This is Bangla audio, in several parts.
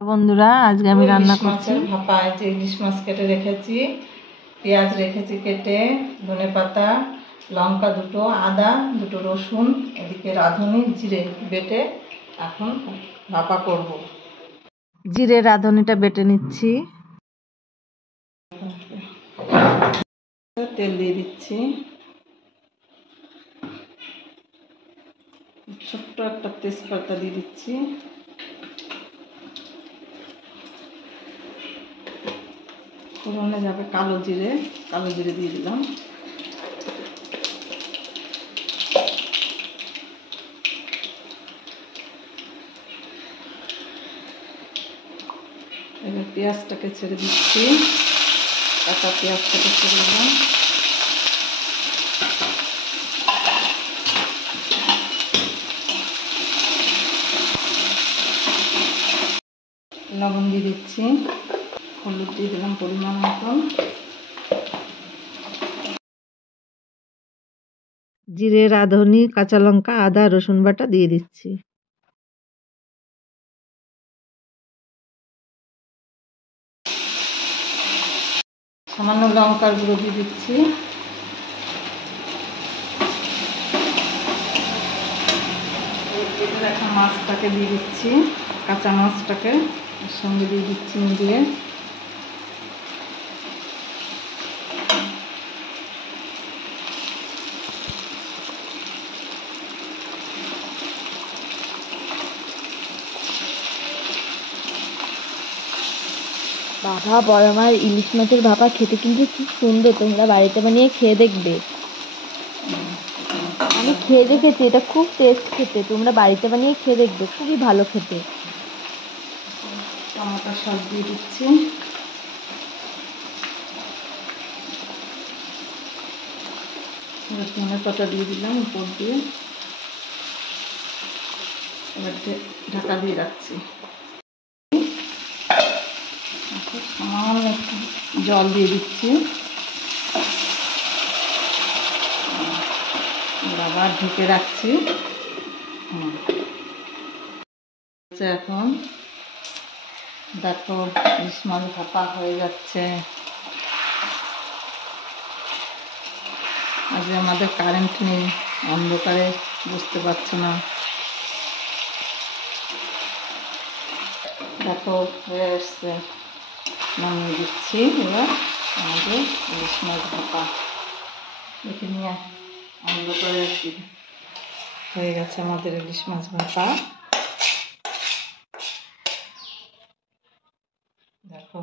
বন্ধুরা, আজকে আমি রান্না ইলিশ করছি মাছের ভাপা। এই যে ইলিশ মাছ কেটে রেখেছি, পেঁয়াজ রেখেছি কেটে, ধনেপাতা, লঙ্কা দুটো, আদা দুটো, রসুন, এদিকে রাঁধুনি জিরে বেটে এখন ভাপা করব। জিরে রাঁধুনিটা বেটে নিচ্ছি। তেল দিয়ে দিচ্ছি, ছোট্ট একটা তেজপাতা দিয়ে দিচ্ছি, ফোড়নে যাবে কালো জিরে দিয়ে দিলাম, এবার পেঁয়াজটাকে ছেড়ে দিচ্ছি, কাঁচা পেঁয়াজটাকে ছেড়ে দিলাম, লবণ দিয়ে দিচ্ছি, হলুদ দিয়ে দিলাম পরিমাণ মতন, জিরে রাঁধুনি, কাঁচা লঙ্কা, আদা, রসুন বাটা দিয়ে দিচ্ছি। সামান্য লঙ্কার গুঁড়ো দিয়ে দিচ্ছি, কেটে রাখা মাছটাকে দিয়ে দিচ্ছি, কাঁচা মাছটাকে এর সঙ্গে দিয়ে দিচ্ছি মিলিয়ে, বাবা, বড় মার ইলিশ মাছের ভাপা খেতে কিন্তু খুব সুন্দর। তোমরা বাড়িতে বানিয়ে খেয়ে দেখবে। আমি খেয়ে দেখেছি, এটা খুব টেস্ট খেতে। তোমরা বাড়িতে বানিয়ে খেয়ে দেখবে, খুবই ভালো খেতে। টমেটো সস দিয়ে দিচ্ছি, ধনেপাতা দিয়ে দিলাম উপর দিয়ে, এবার ঢাকা দিয়ে রাখছি, সামান্য একটু জল দিয়ে দিচ্ছি, আবার ঢেকে রাখছি। এখন দেখো ইলিশ মাছ ভাপা হয়ে যাচ্ছে। আজ আমাদের কারেন্ট নেই, অন্ধকারে বুঝতে পারছো না। দেখো হয়ে এসছে, নামিয়ে দিচ্ছি। এবার আমাদের ইলিশ মাছ ভাপা দেখে নিয়ে অন্ধকারে হয়ে গেছে আমাদের ইলিশ মাছ ভাপা। দেখো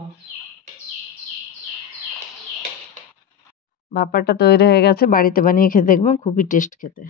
ভাপাটা তৈরি হয়ে গেছে, বাড়িতে বানিয়ে খেতে দেখবেন, খুবই টেস্ট খেতে।